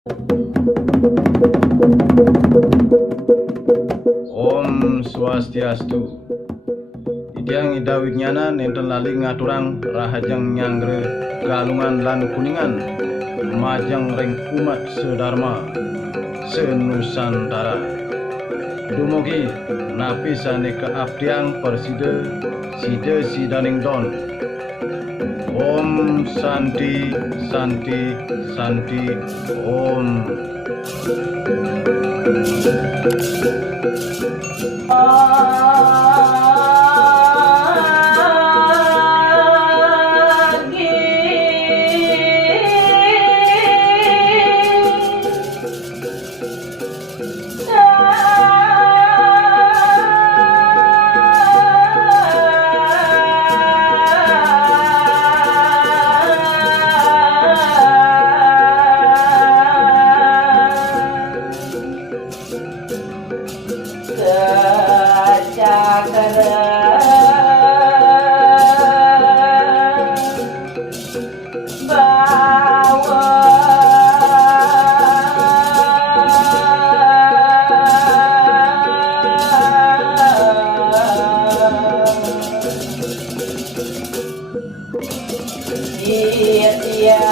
Om Swastiastu. Idyang ida winyana nenten lali ngaturang rahajang nyangre galungan lan kuningan majang ring umat sedharma senusantara. Dumugi napisane keabdian persida sida sidaning don. Om Santi Santi Santi Om. Iya